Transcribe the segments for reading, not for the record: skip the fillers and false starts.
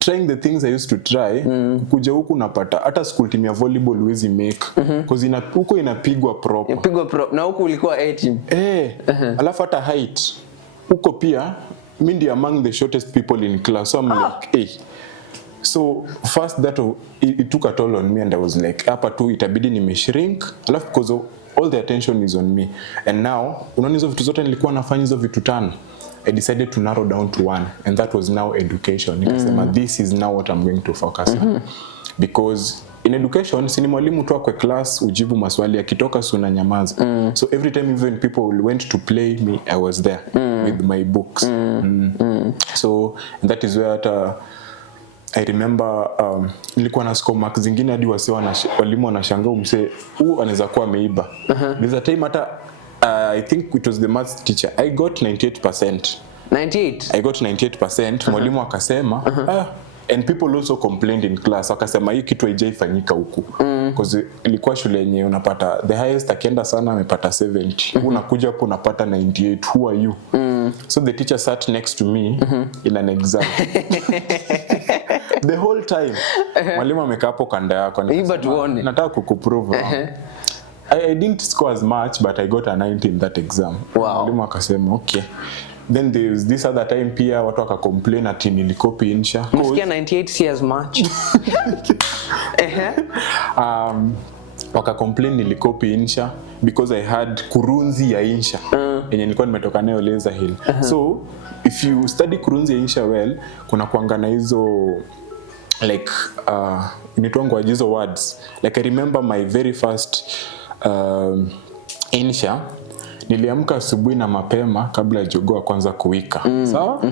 trying the things I used to try, kuja huku napata hata school team ya volleyball huwezi make because huko inapigwa proper. Na huku ulikuwa 18. Alafu hata height. Huko pia mimi ndi among the shortest people in class. So I'm like, hey. So first it took a toll on me and I was like, hapa tu itabidi nimeshrink. Alafu because all the attention is on me. And now, unaona hizo vitu zote nilikuwa nafanya hizo vitu 5. I decided to narrow down to one, and that was now education. Nikasema this is now what I'm going to focus on. Because in education, si ni mwalimu tu kwa class ujibu maswali akitoka suna nyamaza. So every time even people went to play me, I was there with my books. So that is where I remember nilikuwa na score marks zingine hadi walimu wanashangaa msee huyu anaweza kuwa ameiba. There's a time hata I think it was the maths teacher. I got 98%. 98? I got 98%. Mwalimu akasema, and people also complained in class. Wakasema hii kitu haijaifanyika huku. Because ilikuwa shule yenye unapata the highest akienda sana amepata 70. Unakuja hapo unapata 98. Who are you? So the teacher sat next to me in an exam. The whole time. Mwalimu amekaa hapo kanda yako. Nataka kukuprove. I didn't score as much, but I got a 90 in that exam. Mwalimu akasema okay. Then there's this other time pia watu waka-complain ati nilikopi insha. Msikia 98 si as much. Waka-complain nilikopi insha because I had kurunzi ya insha. Yenye nilikuwa nimetoka nayo Laser Hill. So if you study kurunzi ya insha well, kuna kuangana hizo like nitwangu hizo words. Like I remember my very first insha niliamka asubuhi na mapema kabla jogoo kwanza kuwika. Sawa?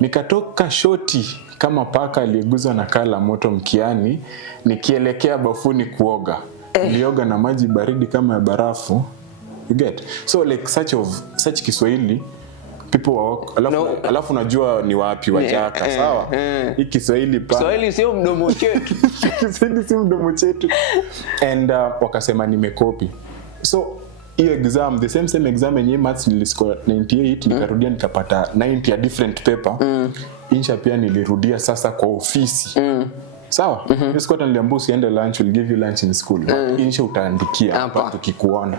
Nikatoka shoti kama paka aliyeguzwa na kala moto mkiani nikielekea bafuni kuoga. Nilioga na maji baridi kama ya barafu. You get? So like such Kiswahili people walk alafu najua ni wapi wajaka. Sawa? Hii Kiswahili pa. Kiswahili sio mdomo chetu. Kiswahili sio mdomo chetu. And wakasema nimekopi. So hiyo exam, the same exam yenye maths niliscore 98, nikarudia nikapata 90 a different paper. Insha pia nilirudia sasa kwa ofisi. Sawa? Niliscore niliambiwa usiende lunch, we'll give you lunch in school. Insha utaandikia hapa tukikuona.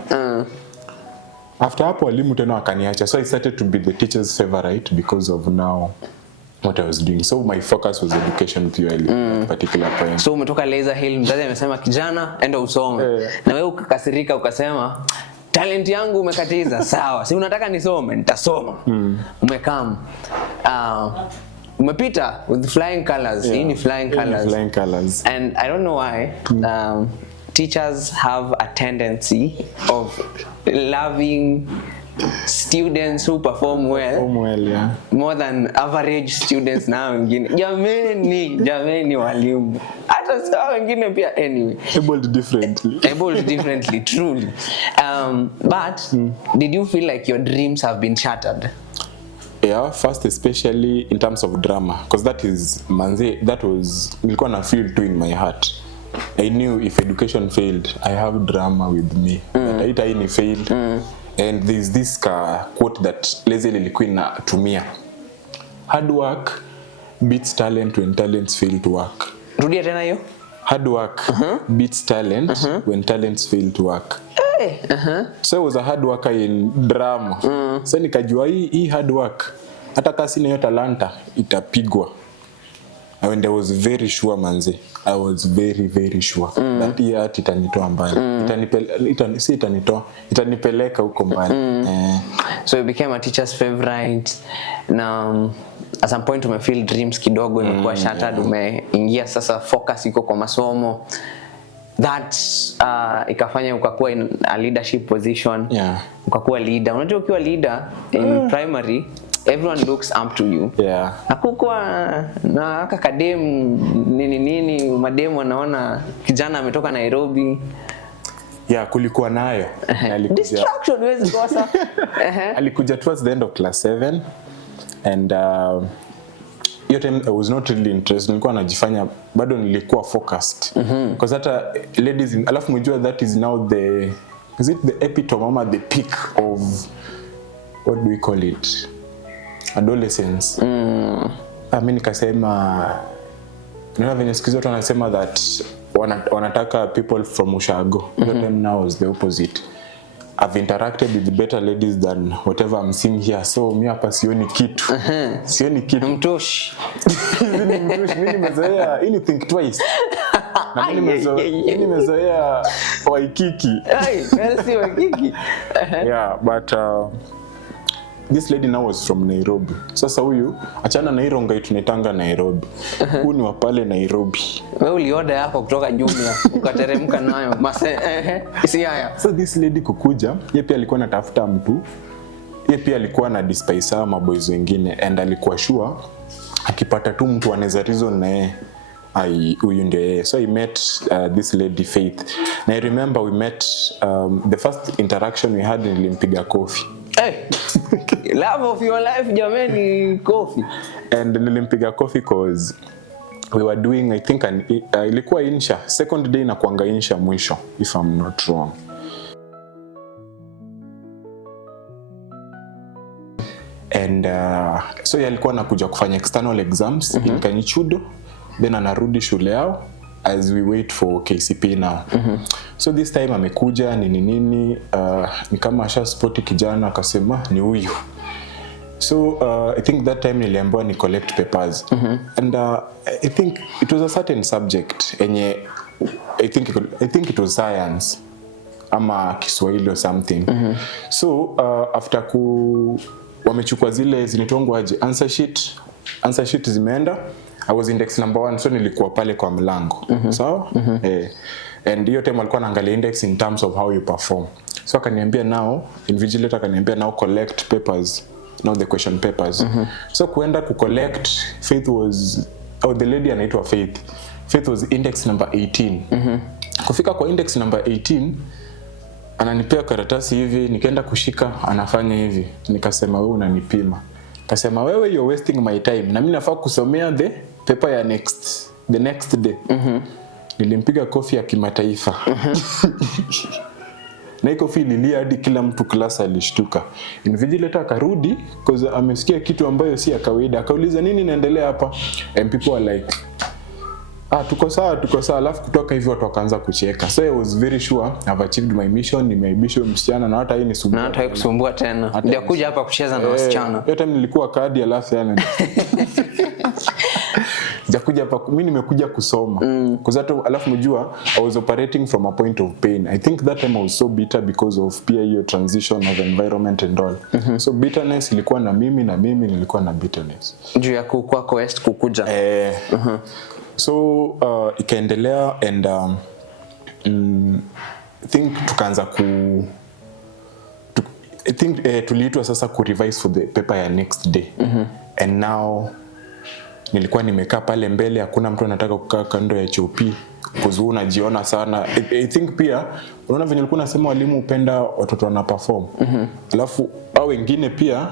After hapo walimu tena wakaniacha. So I started to be the teacher's favorite because of now what I was doing. So my focus was education purely at particular point. So umetoka Laser Hill, mzazi amesema kijana enda usome. Na wewe ukakasirika ukasema talent yangu umekatiza. Sawa, si unataka nisome, nitasoma. Umekam. Umepita with flying colors. Hii ni flying colors. Flying colors. And I don't know why teachers have a tendency of loving students who perform well, more than average students na wengine. Jameni walimu. Hata sawa wengine pia anyway. Abled differently, truly. But did you feel like your dreams have been shattered? Yeah, first especially in terms of drama, because that was nilikuwa na feel too in my heart. I knew if education failed, I have drama with me. That I failed. And there's this quote that Lazy ilikuwa inatumia. Hard work beats talent when talents fail to work. Rudia tena hiyo? Hard work beats talent when talents fail to work. So I was a hard worker in drama. So nikajua hii hard work hata kasi na hiyo talanta itapigwa. And I was very sure manze. I was very sure that hii art itanitoa mbali. Itanipeleka huko mbali. So you became a teacher's favorite. Now at some point umefeel dreams kidogo imekuwa shattered, umeingia sasa focus iko kwa masomo. That ikafanya ukakuwa in a leadership position. Ukakuwa leader. Unajua ukiwa leader in primary, everyone looks up to you. Hakukuwa na akakadem nini mademu wanaona kijana ametoka Nairobi. Kulikuwa nayo. Distraction wezi kosa. Alikuja towards the end of class 7 and hiyo time I was not really interested. Nilikuwa najifanya bado nilikuwa focused. Because hata ladies alafu mjua that is now the epitome ama the peak of what do we call it, adolescence. Mimi nikasema Unaona venye siku hizi watu wanasema that wanataka people from ushago. The time now is the opposite. I've interacted with better ladies than whatever I'm seeing here. So mi hapa sioni kitu. Sioni kitu. Mtoshi. Mimi nimezoea, ini think twice. Na mimi nimezoea Waikiki. Merci Waikiki. Yeah, but this lady now was from Nairobi. Sasa huyu achana na Irongai tunaitanga Nairobi. Huyu ni wa pale Nairobi. Wewe ulioda yako kutoka Jumia ukateremka nayo. Si haya. So this lady kukuja, yeye pia alikuwa anatafuta mtu. Yeye pia alikuwa na despise ama boys wengine and alikuwa sure akipata tu mtu anaweza reason na yeye huyu ndio yeye. So I met this lady Faith. Na I remember we met the first interaction we had, nilimpiga coffee. Hey, love of your life jameni, coffee. And nilimpiga coffee cause we were doing, I think ilikuwa insha, second day na kuanga insha mwisho if I'm not wrong. And so alikuwa anakuja kufanya external exams in Kanichudo, then anarudi shule yao as we wait for KCP now. So this time amekuja nini ni kama asha spoti kijana akasema ni huyu. So I think that time niliambiwa ni collect papers. And I think it was a certain subject enye I think it was science ama Kiswahili or something. So after wamechukua zile zinitongwa aje answer sheet zimeenda. I was index number 1, so nilikuwa pale kwa mlango. So and hiyo time alikuwa anaangalia index in terms of how you perform. So akaniambia now invigilator akaniambia now collect papers, now the question papers. So kuenda ku collect, Faith was the lady anaitwa Faith was index number 18. Kufika kwa index number 18 ananipea karatasi hivi, nikaenda kushika anafanya hivi. Nikasema wewe unanipima. Kasema wewe you're wasting my time. Na mimi nafaa kusomea the paper ya the next day. Nilimpiga kofi ya kimataifa. Na iko lilia hadi kila mtu class alishtuka. Invigilator akarudi because amesikia kitu ambayo si ya kawaida. Akauliza nini inaendelea hapa? And people were like tuko sawa. Alafu kutoka hivyo watu wakaanza kucheka. So I was very sure I've achieved my mission, nimeibisha msichana na hata hii nisumbua. Na hata haikusumbua tena. Ndio kuja hapa kucheza na wasichana. Yote nilikuwa kadi alafu yani. Jakuja hapa mimi nimekuja kusoma. Kuzatu alafu mjua I was operating from a point of pain. I think that time I was so bitter because of pia hiyo transition of environment and all. So bitterness ilikuwa na mimi nilikuwa na bitterness. Juu ya kukua quest kukuja. So ikaendelea and I think tukaanza tuliitwa sasa ku revise for the paper ya next day. And now nilikuwa nimekaa pale mbele, hakuna mtu anataka kukaa kando ya HOP kuzua unajiona sana. I think pia unaona venye nilikuwa nasema walimu upenda watoto wana perform. Alafu au wengine pia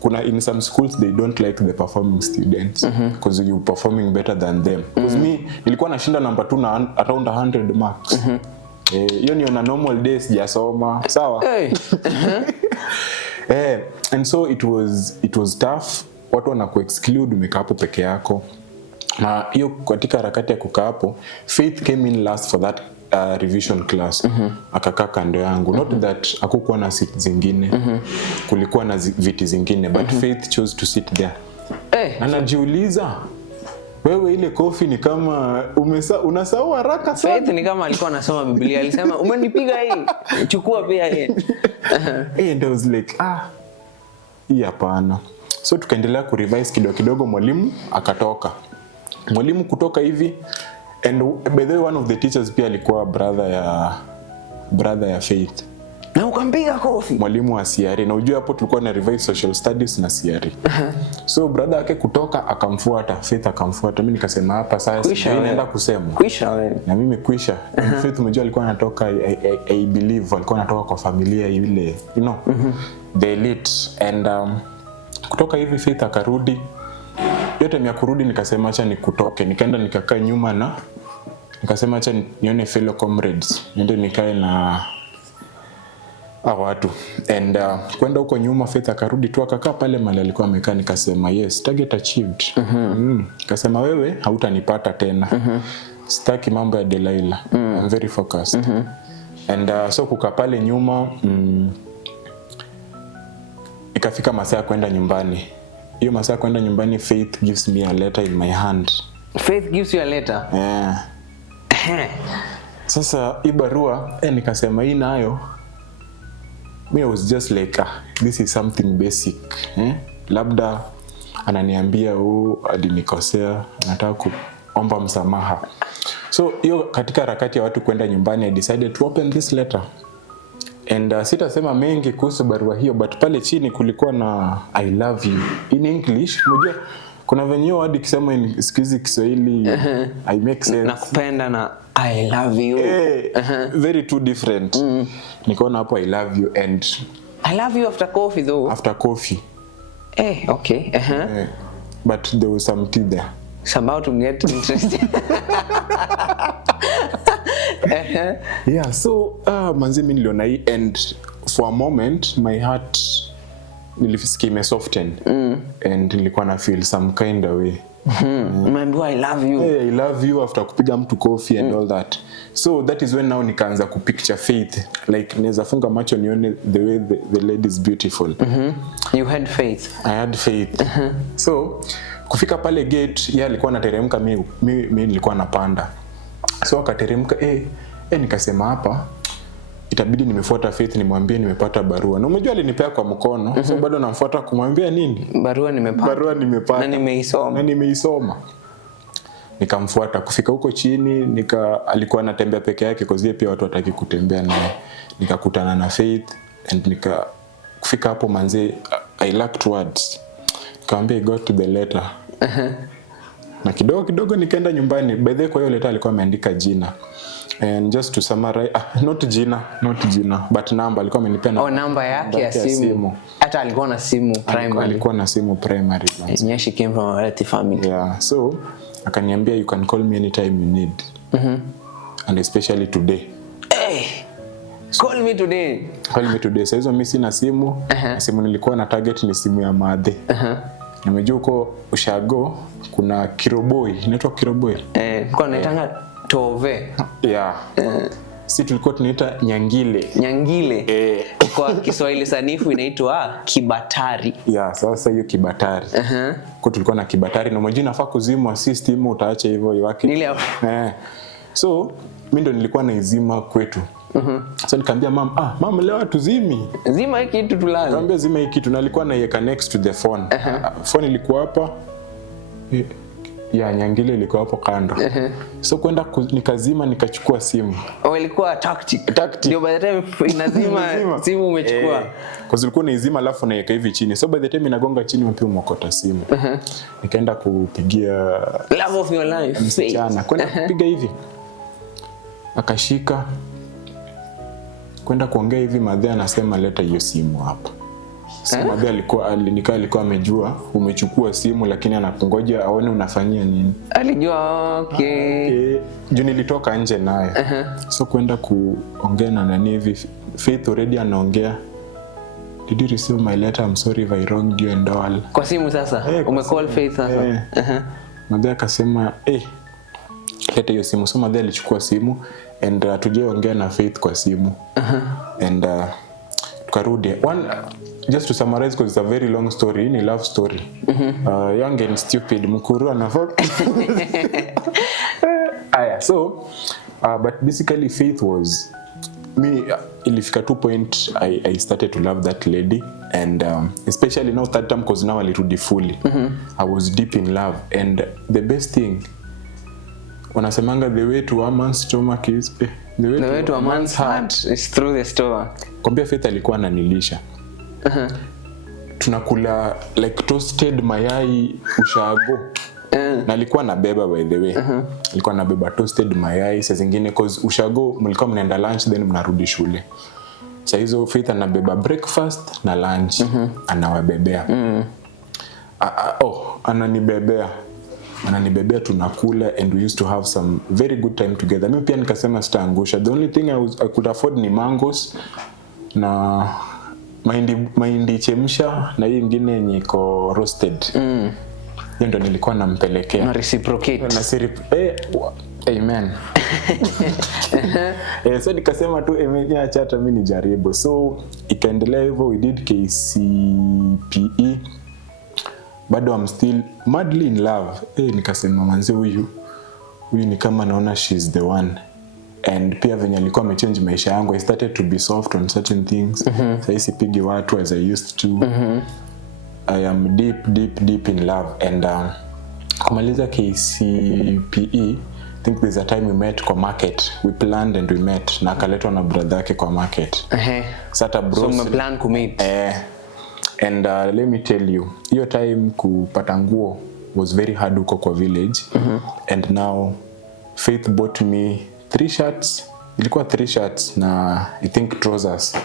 kuna in some schools they don't like the performing students because you performing better than them. Because me nilikuwa nashinda number 2 na around 100 marks. Hiyo ni on a normal day sijasoma. Sawa? And so it was tough. Watu wanakuexclude umekaa hapo peke yako. Na hiyo katika harakati ya kukaa hapo, Faith came in last for that revision class. Akakaa kando yangu. Not that hakukuwa na seat zingine. Kulikuwa na viti zingine, but Faith chose to sit there. Anajiuliza, wewe ile kofi ni kama unasahau haraka sana. Faith ni kama alikuwa anasoma Biblia. Alisema umenipiga hii, chukua pia hii. And I was like, hii hapana. So tukaendelea ku revise kidogo, mwalimu akatoka. Mwalimu kutoka hivi, and by the way one of the teachers pia alikuwa brother ya Faith. Na ukampiga kofi. Mwalimu wa CRE. Na unajua hapo tulikuwa na revise social studies na CRE. So brother yake kutoka akamfuata, Faith akamfuata. Mimi nikasema hapa sasa naenda kusema. Kwisha wewe. Na mimi kwisha. Faith mjua alikuwa anatoka I believe alikuwa anatoka kwa familia ile, you know, the elite. And kutoka hivi Faith akarudi. Yote mia kurudi nikasema acha nikutoke. Nikaenda nikakaa nyuma na nikasema acha nione fellow comrades. Niende nikae na watu and kwenda huko nyuma Faith akarudi tu akakaa pale mahali alikuwa amekaa, nikasema yes, target achieved. Kasema wewe hautanipata tena. Sitaki mambo ya Delilah. I'm very focused. And so kukaa pale nyuma ikafika masaa kwenda nyumbani. Hiyo masaa kwenda nyumbani Faith gives me a letter in my hand. Faith gives you a letter? Yeah. Sasa hii barua nikasema hii nayo me was just like this is something basic. Labda ananiambia alinikosea, nataka kuomba msamaha. So hiyo katika harakati ya watu kwenda nyumbani I decided to open this letter. And sitasema mengi kuhusu barua hiyo, but pale chini kulikuwa na I love you in English. Unajua kuna venye word kisema sikizi Kiswahili I make sense. Nakupenda na I love you. Very two different. Nikaona hapo I love you and I love you after coffee though. After coffee. Okay. But there was some tea there. It's about to get interesting. Yeah, so manzi mimi niliona hii and for a moment my heart nilisikia ime soften and nilikuwa na feel some kind of way. Umeambiwa I love you. I love you after kupiga mtu coffee and all that. So that is when now nikaanza kupicture Faith, like naweza funga macho nione the way the lady is beautiful. You had faith. I had faith. So kufika pale gate yeye alikuwa anateremka, mimi nilikuwa napanda. So akateremka nikasema hapa itabidi nimefuata Faith nimwambie nimepata barua. Na umejua alinipea kwa mkono, so bado namfuata kumwambia nini? Barua nimepata. Na nimeisoma. Nikamfuata kufika huko chini, alikuwa anatembea peke yake kwa sababu pia watu wataki kutembea naye. Nikakutana na Faith and kufika hapo manze I lacked words. Nikamwambia I got to the letter. Na kidogo nikaenda nyumbani. By the way kwa hiyo letter alikuwa ameandika jina. And just to summarize, not jina but number. Alikuwa amenipea namba yake ya simu. Hata alikuwa na simu primary. Alikuwa na simu primary. Yeah, she came from a wealthy family. Yeah, so akaniambia you can call me anytime you need. And especially today. Call me today. Sasa hizo mimi sina simu. Simu nilikuwa na target ni simu ya madhe. Nimejua huko Ushago kuna Kiroboi, inaitwa Kiroboi. Kwa naitanga Tove. Yeah. Si tulikuwa tunaita Nyangile. Kwa Kiswahili sanifu inaitwa Kibatari. Yeah, sasa hiyo Kibatari. Kwa tulikuwa na Kibatari na mmoja nafaa kuzimwa system utaacha hivyo iwake. So mimi ndo nilikuwa naizima kwetu. So nikamwambia mama leo tuzimi. Zima hiki kitu tulale. Nikamwambia zima hiki kitu na alikuwa naiweka next to the phone. Phone ilikuwa hapa. Ya Nyangile ilikuwa hapo kando. So kwenda nikazima nikachukua simu. Ilikuwa tactic. Ndio by the time inazima simu umechukua. Kwa sababu naizima alafu naiweka hivi chini. So by the time inagonga chini mpia umokota simu. Nikaenda kupigia love of your life. Msichana. Kwenda kupiga hivi. Akashika. Kwenda kuongea hivi madhe anasema leta hiyo simu hapa. So madhe alikuwa amejua umechukua simu lakini anakungoja aone unafanyia nini. Alijua okay. Juu nilitoka nje naye. So kwenda kuongea na nani hivi Faith already anaongea. Did you receive my letter? I'm sorry if I wronged you and all. Kwa simu sasa? Umecall Faith sasa? Madhe akasema leta hiyo simu. So madhe alichukua simu and tujeongea na Faith kwa simu. And tukarudi. Just to summarize because it's a very long story, ni love story. Young and stupid, mkuru anafaa. So but basically Faith was me ilifika 2 point I started to love that lady and especially now that time because now alirudi fully. I was deep in love and the best thing wanasemanga the way to a man's stomach is the way to a man's heart is through the stomach. Kwambia Faith alikuwa ananilisha. Tunakula like toasted mayai Ushago. Na alikuwa anabeba by the way. Alikuwa anabeba toasted mayai saa zingine cause Ushago mlikuwa mnaenda lunch then mnarudi shule. Sasa hizo Faith anabeba breakfast na lunch. Anawabebea. Ananibebea tunakula and we used to have some very good time together. Mimi pia nikasema sitaangusha. The only thing I could afford ni mangoes na mahindi chemsha na hii ingine yenye iko roasted. Hiyo ndo nilikuwa nampelekea. Na reciprocate. Amen. So nikasema tu acha hata mimi nijaribu. So ikaendelea hivyo, we did KCPE. Bado I'm still madly in love. Nikasema manze huyu ni kama naona she's the one. And pia venye alikuwa amechange maisha yangu, I started to be soft on certain things. Sasa sipigi watu as I used to. I am deep in love. And kumaliza KCPE, I think there's a time we met kwa market. We planned and we met. Na akaletwa na brother yake kwa market. Sata bros. So mmeplan kumeet. And let me tell you, hiyo time kupata nguo was very hard huko kwa village. And now Faith bought me 3 shirts. Ilikuwa 3 shirts na I think trousers.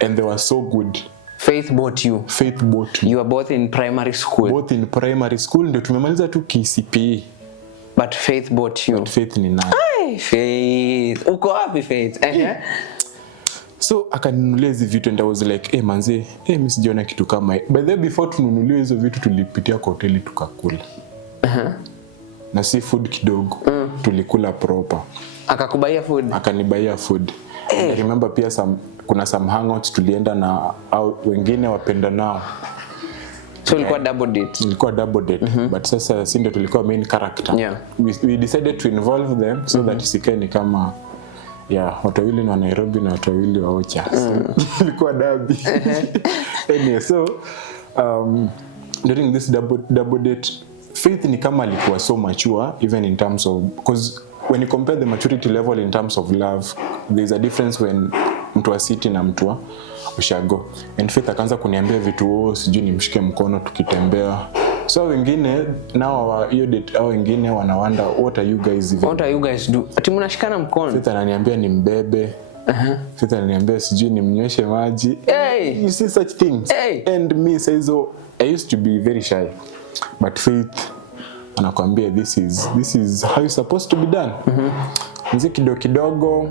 And they were so good. Faith bought you. Faith bought me. You were both in primary school. Both in primary school. Ndio tumemaliza tu KCPE. But Faith bought you. But Faith ni nani? Ay, Faith. Uko wapi Faith? So akaninunulia hizi vitu and I was like, manze, mimi sijaona kitu kama hii. By the way, before tununulie hizo vitu tulipitia kwa hoteli tukakula. Na si food kidogo. Tulikula proper. Akakubaia food? Akanibaia food. I remember pia kuna some hangouts tulienda na wengine wapenda nao. So ilikuwa double date? Ilikuwa double date. But sasa si ndio tulikuwa main character. Yeah. We decided to involve them so that isikae ni kama watu wawili wa Nairobi na watu wawili wa Ocha. Ilikuwa derby. Anyway, so during this double date, Faith ni kama alikuwa so mature even in terms of, because when you compare the maturity level in terms of love, there's a difference when mtu wa city na mtu wa ushago. And Faith akaanza kuniambia vitu sijui nimshike mkono tukitembea. So wengine nao hiyo date au wengine wanawanda what are you guys even? What are you guys do? Ati mnashikana mkono? Faith ananiambia nimbebe. Faith ananiambia sijui nimnyweshe maji. You see such things. And me says I used to be very shy. But Faith anakuambia this is how it's supposed to be done. Mziki kidogo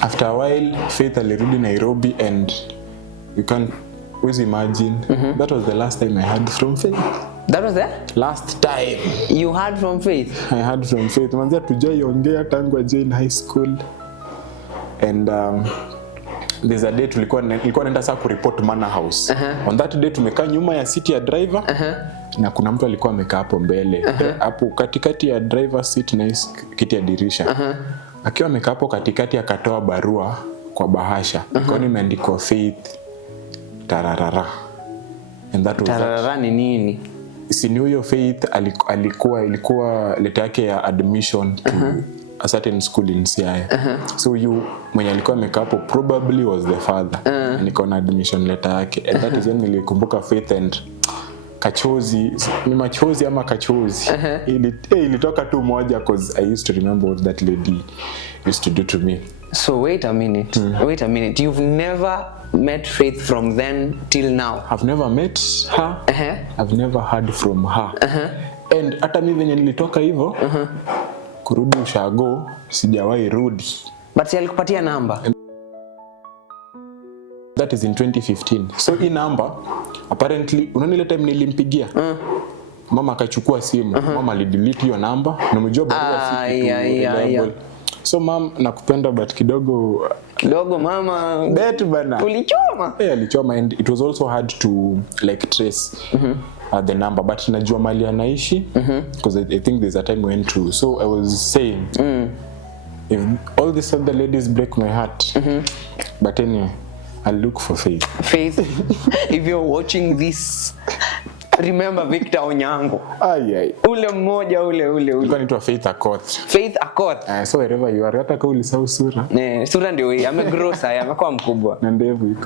after a while Faith alirudi Nairobi and you can't imagine that was the last time I heard from Faith. That was the last time you heard from Faith? I heard from Faith. Manzi tujaiongea tangu aje in high school. And there's a day nilikuwa naenda saa kureport Manor House. On that day tumekaa nyuma ya seat ya driver. Na kuna mtu alikuwa amekaa hapo mbele. Hapo katikati ya driver seat na kiti ya dirisha. Akiwa amekaa hapo katikati akatoa barua kwa bahasha. Iko imeandikwa Faith tararara. And that was tararara ni nini? Si huyo Faith ilikuwa letter yake ya admission to a certain school in Siaya. So you mwenye alikuwa amekaa hapo probably was the father. Niko na admission letter yake. And that is when nilikumbuka Faith and kachozi, ni machozi ama kachozi. Ilitoka tu moja because I used to remember what that lady used to do to me. So wait a minute. You've never met Faith from then till now? I've never met her. I've never heard from her. And hata mimi venye nilitoka hivyo kurudi ushago sijawahi rudi. But si alikupatia namba? That is in 2015. So hii number apparently unaona ile time nilimpigia mama akachukua simu. Mama alidelete hiyo number na mjua barua so mom nakupenda but kidogo mama bet bana ulichoma. Alichoma and it was also hard to like trace the number but najua mali anaishi because I think there's a time we went to, so I was saying if all these other ladies break my heart but anyway I'll look for Faith. If you're watching this, remember Victor Onyango. Ule mmoja ule. Ulikuwa anaitwa Faith Akoth. So wherever you are, hata kama ulisahau sura. Sura ndio hii, amegrow sasa, amekuwa mkubwa.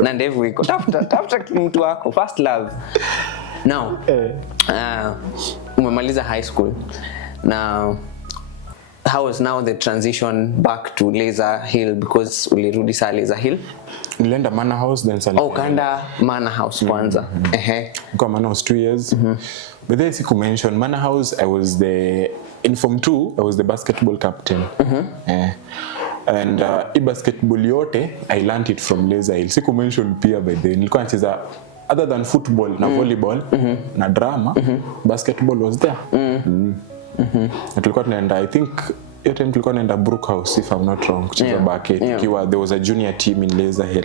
Na ndevu iko. Tafuta mtu wako, first love. Now, umemaliza high school. Now, how was now the transition back to Laser Hill, because ulirudi saa Laser Hill? Nilienda Manor House then Salem. Kanda Manor House kwanza. Kwa Manor House 2 years. But then siku mention Manor House, I was in Form 2, I was the basketball captain. and hii basketball yote I learned it from Laser Hill. Siku mention pia by the way, nilikuwa nacheza other than football na volleyball na drama, basketball was there. Na tulikuwa tunaenda, I think hiyo time tulikuwa tunaenda Brook House if I'm not wrong, kucheza basket. Kiwa there was a junior team in Laser Hill.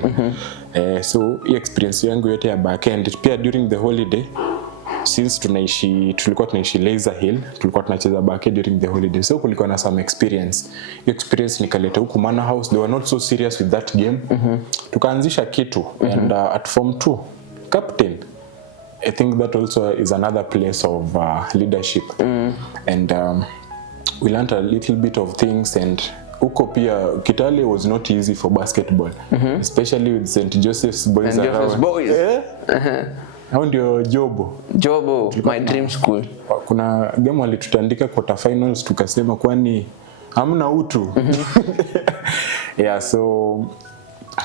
So hii experience yangu yote ya backend pia during the holiday, since tulikuwa tunaishi Laser Hill, tulikuwa tunacheza basket during the holiday, so kulikuwa na some experience. Hiyo experience nikaleta huku Manor House. They were not so serious with that game. Tukaanzisha kitu and at form 2 captain, I think that also is another place of leadership. And we learned a little bit of things, and huko pia Kitale was not easy for basketball, especially with St. Joseph's boys St. around. Joseph's boys. Hao ndio Jobo, my dream school. kuna game walitutandika quarter finals, tukasema kwani hamna utu. Yeah, so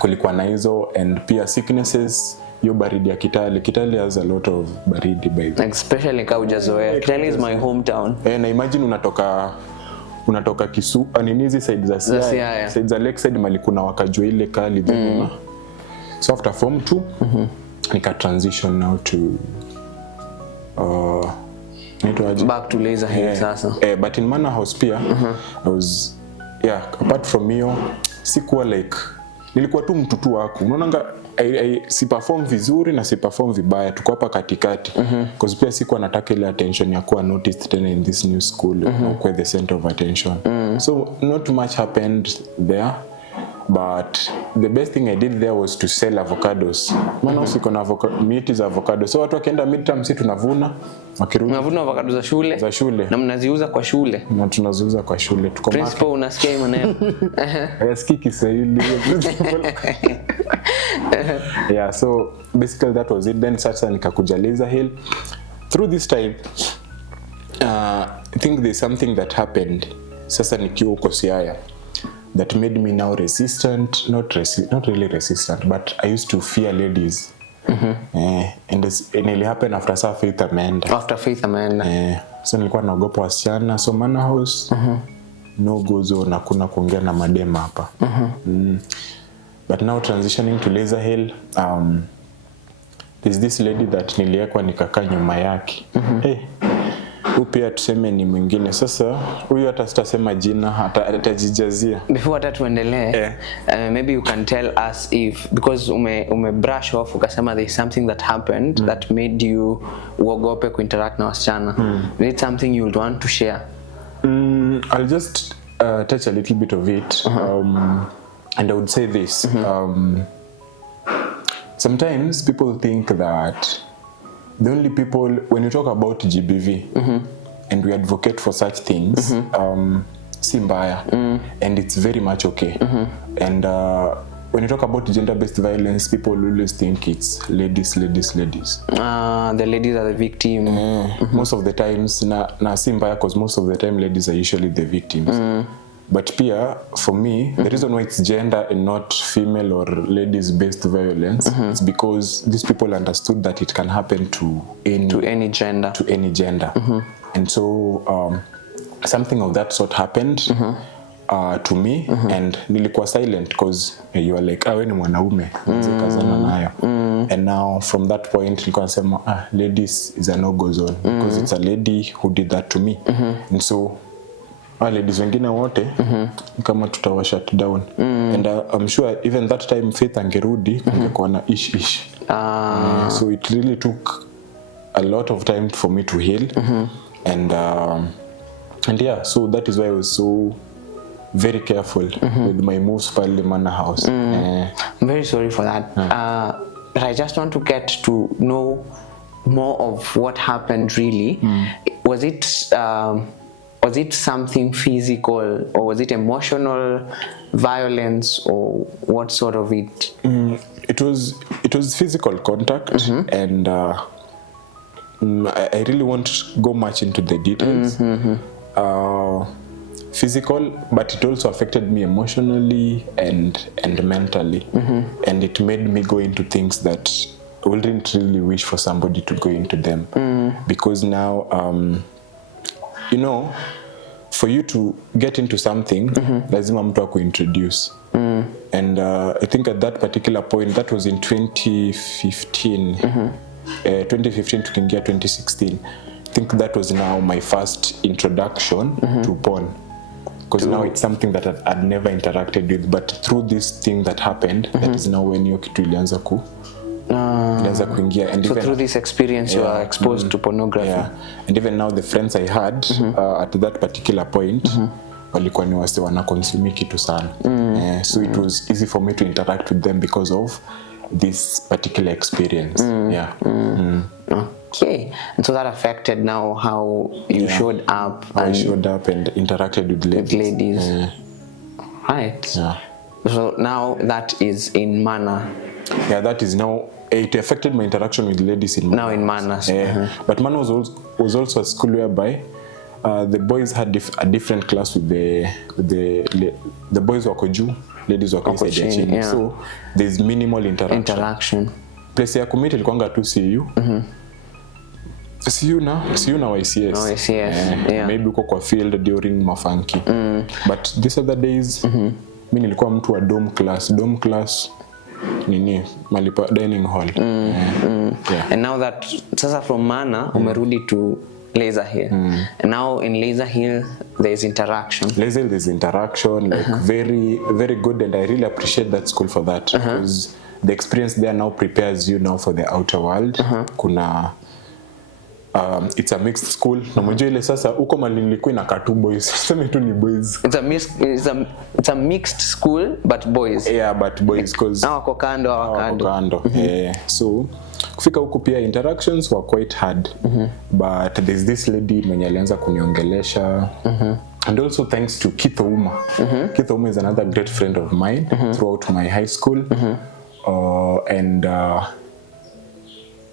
kulikuwa na hizo, and pia sicknesses. Yo baridi ya Kitale has a lot of baridi by the way. Especially Kaujazoea. Kitale is my hometown. Na imagine unatoka Kisumu, aninizi side za Siaya, side za Lakeside mali kuna wakajua ile kali then. So after form 2 nika transition now to back to Laser Hill sasa. But in Manor House pia I was, apart from hiyo sikuwa like, nilikuwa tu mtu tu wako, unaonanga si perform vizuri na si perform vibaya, tuko hapa katikati. Because pia sikuwa nataka ile attention ya kuwa noticed tena in this new school, kwa the center of attention. So not much happened there, but the best thing I did there was to sell avocados. Maana usiko na miti za avocado, so watu wakienda midterm si tunavuna, wakirudi tunavuna avocado za shule na mnaziuza kwa shule, na tunaziuza kwa shule. Tuko principal, unasikia maneno yasikii Kiswahili. Yeah, so basically that was it. Then sasa nikakuja Laser Hill. Through this time I think there's something that happened sasa nikiwa huko Siaya that made me now resistant, not really resistant, but I used to fear ladies. And it happened after Faith Amanda. So nilikuwa naogopa wasichana, so Manor House no go zone, hakuna kuongea na madema hapa. But now transitioning to Laser Hill, there's this lady that niliekwa nikakaa nyuma yake. Pia tuseme ni mwingine. Sasa huyu hata sitasema jina, atajijazia. Before hata tuendelee, maybe you can tell us if, because ume brush off ukasema there's something that happened that made you uogope kuinteract na wasichana. Is it something you would want to share? I'll just touch a little bit of it. And I would say this. Sometimes people think that the only people, when you talk about GBV and we advocate for such things, si mbaya, and it's very much okay. And when you talk about gender-based violence, people always think it's ladies. The ladies are the victim. Most of the times, na si mbaya, because most of the time ladies are usually the victims. But pia, for me, the reason why it's gender and not female or ladies-based violence is because these people understood that it can happen to any gender. And so something of that sort happened to me, and nilikuwa silent because you are like, we ni mwanaume, kazana nayo. And now from that point nilikuwa nasema ladies is a no-go zone, because it's a lady who did that to me. And so ladies wengine wote kama tutawa shut down. And I'm sure even that time Faith angerudi kungekuwa na ish. So it really took a lot of time for me to heal. And yeah, so that is why I was so very careful with my moves pale Manor House. I'm very sorry for that. But I just want to get to know more of what happened really. Was it something physical, or was it emotional violence, or what sort of it? It was physical contact, and I really won't go much into the details. Physical, but it also affected me emotionally and mentally, and it made me go into things that I wouldn't really wish for somebody to go into them, because now for you to get into something, lazima mtu akuintroduce. And I think at that particular point, that was in 2015, 2015 tukiingia 2016, I think that was now my first introduction to porn. Because now it's something that I'd never interacted with, but through this thing that happened, that is now when hiyo kitu ilianza kuingia. And so even, through this experience you are exposed to pornography. Yeah. And even now the friends I had at that particular point, walikuwa ni wase wana consume kitu sana. So it was easy for me to interact with them because of this particular experience. Okay, and so that affected now how you showed up. I showed up and interacted with ladies. Right. Yeah. So now that is in Mana. Yeah, that is now. It affected my interaction with ladies in Mana. Now in Mana. But Mana was also a school whereby the boys had a different class with the boys wako juu, ladies wako chini. Yeah. So there's minimal interaction. Place ya kumit ilikuanga tu CU. CU na YCS. Yeah. Maybe uko kwa field during mafunky. But these other days, mimi nilikuwa mtu wa dome class nini malipa dining hall. Yeah. And now that sasa from Mana umerudi to Laser Hill. And now in Laser Hill there's interaction. Laser Hill, there's interaction, like very very good, and I really appreciate that school for that, because the experience there now prepares you now for the outer world. Kuna it's a mixed school. Na mmoja ile sasa uko mali nilikuwa na katu boys. Sema tu ni boys. It's a mixed school but boys. Yeah, but boys cause now wako kando. So kufika huko pia interactions were quite hard. But there's this lady mwenye alianza kuniongelesha. And also thanks to Keith Ouma. Keith Ouma is another great friend of mine throughout my high school. And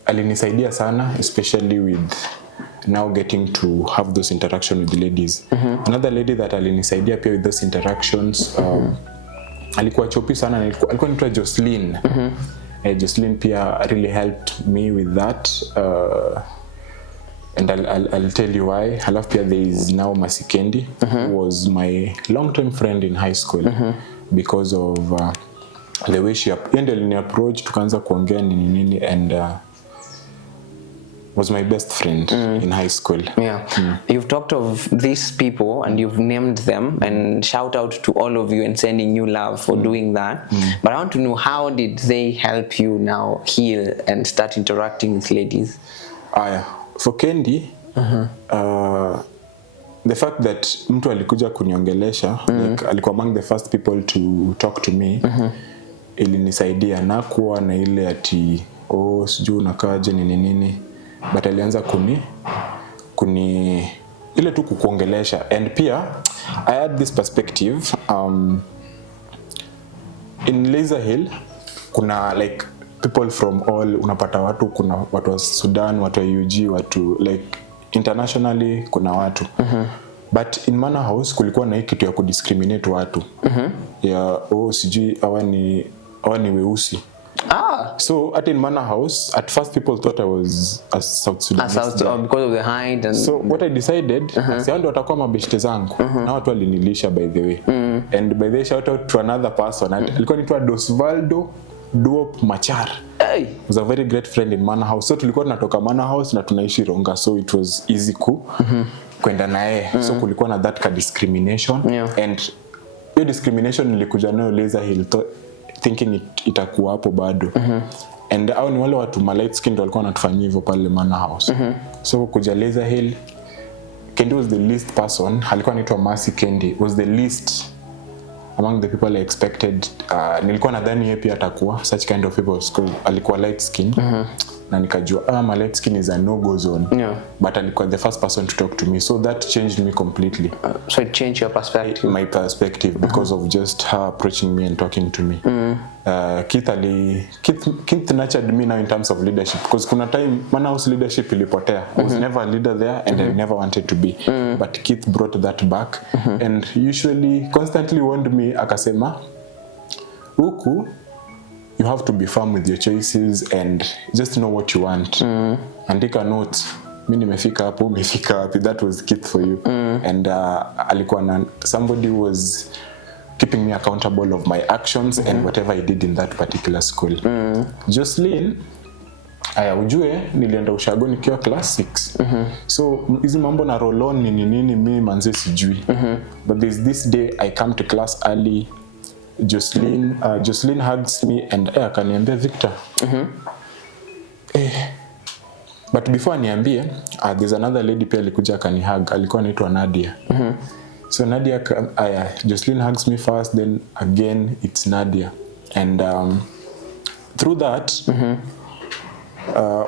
alinisaidia sana, especially with now getting to have those interactions with the ladies. Another lady that alinisaidia pia with those interactions, alikuwa chopi sana, alikuwa anaitwa Jocelyn. Jocelyn pia really helped me with that. And I'll tell you why. Halafu pia there is now Masikendi, who was my long-term friend in high school, because of the way she approached, tukaanza kuongea nini, and was my best friend in high school. Yeah. You've talked of these people and you've named them, and shout out to all of you and sending you love for doing that. But I want to know, how did they help you now heal and start interacting with ladies? For Kendi, the fact that mtu alikuja kuniongelesha, like, alikuwa among the first people to talk to me, ilinisaidia na kuwa na ile ati sijui unakaje nini, but alianza kuni ile tu kukuongelesha. And pia I had this perspective, in Laser Hill kuna like people from all, unapata watu, kuna watu wa Sudan, watu wa UG, watu like internationally kuna watu. But in Manor House kulikuwa na hii kitu ya kudiscriminate watu. Ya sijui hawa ni weusi. So at in Manor House, at first people thought I was a South Sudanese. Because of the height. And so what I decided, ndio watakuwa mabeshte zangu. Na watu walinilisha, by the way. And by the way, shout out to another person. Alikuwa anaitwa Dosvaldo Duop Machar. He was a very great friend in Manor House. So tulikuwa tunatoka Manor House na tunaishi Ronga, so it was easy kwenda naye. So kulikuwa na that discrimination. And hiyo discrimination nilikuja nayo Laser Hill thinking itakuwa hapo bado. And au ni wale watu light skin walikuwa wanatufanyia hivyo pale Manor House. So kuja Laser Hill, Kendi was the least person. Alikuwa anaitwa Mercy Kendi, was the least among the people I expected. Nilikuwa nadhani yeye pia atakuwa such kind of people, because alikuwa light skin. Na nikajua my light skin is a no-go zone. But alikuwa the first person to talk to me, so that changed me completely. So it changed your perspective? My perspective, because of just her approaching me and talking to me. Keith nurtured me now in terms of leadership, because kuna time Manor House leadership ilipotea. I was never a leader there, and I never wanted to be. But Keith brought that back, and usually constantly warned me, akasema, huku you have to be firm with your choices and just know what you want. Andika notes. mimi nimefika hapo, umefika wapi? That was Keith for you. And alikuwa na somebody who was keeping me accountable of my actions and whatever I did in that particular school. Jocelyn, ujue nilienda ushago nikiwa class 6. So hizi mambo na roll on ni nini mimi manze sijui. But there's this day I come to class early. Jocelyn hugs me and akaniambia Victor. But before aniambie, there's another lady pia alikuja akanihug. Alikuwa anaitwa Nadia. So Nadia, Jocelyn hugs me first, then again it's Nadia. And through that,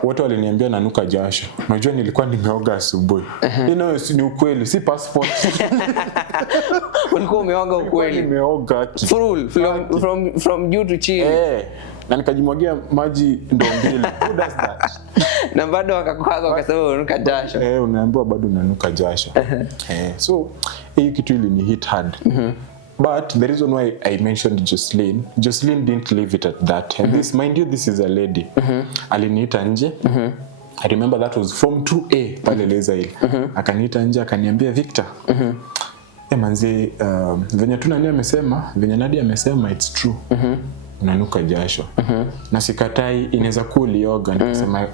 watu waliniambia nanuka jasho. Unajua nilikuwa nimeoga asubuhi. Ni ukweli, si passport. Ulikuwa umeoga ukweli? Nimeoga full from you to chill. Na nikajimwagia maji ndoo mbili. Who does that? Na bado wakakwaga wakasema unanuka jasho. Unaambiwa bado unanuka jasho. So hii kitu ili hit hard. But the reason why I mentioned Jocelyn didn't leave it at that. And this, mind you, this is a lady. Aliniita nje. I remember that was form 2A pale Lezail. Akaniita nje akaniambia Victor. Manzi, venye Nadia amesema it's true. Unanuka jasho. Na sikatai, inaweza kuwa ulioga. Nikasema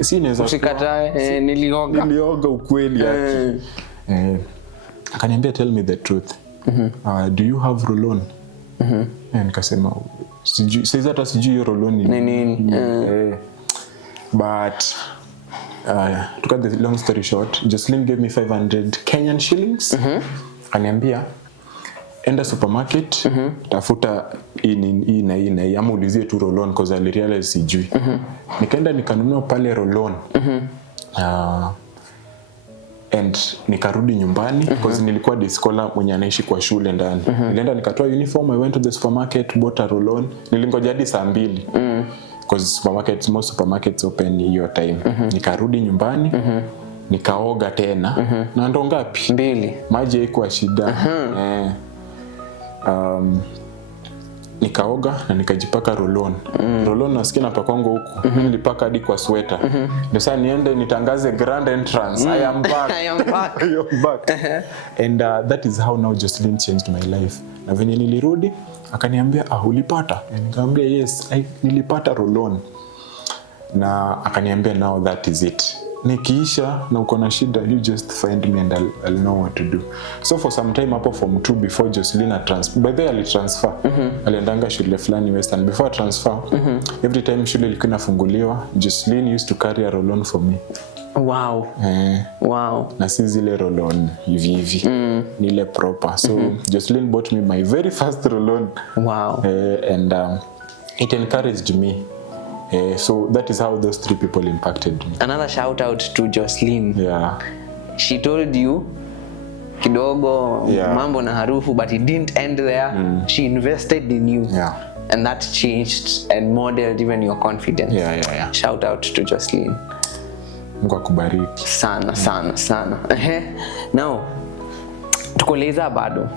si inaweza usikatai, nilioga ukweli yake. Akaniambia tell me the truth. Do you have roll-on? Nikasema sijui hata sijui roll-on ni nini. But to cut the long story short, Jocelyn gave me 500 Kenyan shillings. Akaniambia enda supermarket, tafuta hii na hii ama ulizie tu roll-on because I realized sijui. Nikaenda nikanunua pale roll-on. And nikarudi nyumbani because nilikuwa day scholar mwenye anaishi kwa shule ndani. Nilienda nikatoa uniform, I went to the supermarket, bought a roll-on. Nilingoja hadi saa 2 because most supermarkets open your time. Nikarudi nyumbani, nikaoga tena. Na ndo ngapi? 2. Maji haikuwa shida. Nikaoga na nikajipaka roll-on. Roll-on nasikia napakwangu huku. Mimi nilipaka hadi kwa sweater. Ndio sasa niende nitangaze grand entrance. I am back. I am back. And that is how now Jocelyn changed my life. Na venye nilirudi akaniambia ulipata? Nikamwambia yes, nilipata roll-on. Na akaniambia now that is it. Nikiisha na uko na shida, you just find me and I'll know what to do. So for some time hapo form 2 before Jocelyn by the way alitransfer. Aliendanga shule fulani Western before transfer. Every time shule ilikuwa inafunguliwa, Jocelyn used to carry a roll-on for me. Wow. Wow. Na si zile roll-on hivi. Nile proper. So Jocelyn bought me my very first roll-on. Wow. And it encouraged me. So that is how those 3 people impacted me. Another shout out to Jocelyn. Yeah. She told you kidogo mambo na harufu, but it didn't end there. She invested in you. Yeah. And that changed and modeled even your confidence. Yeah. Shout out to Jocelyn. Mungu akubariki. Sana. Now tukoleza bado.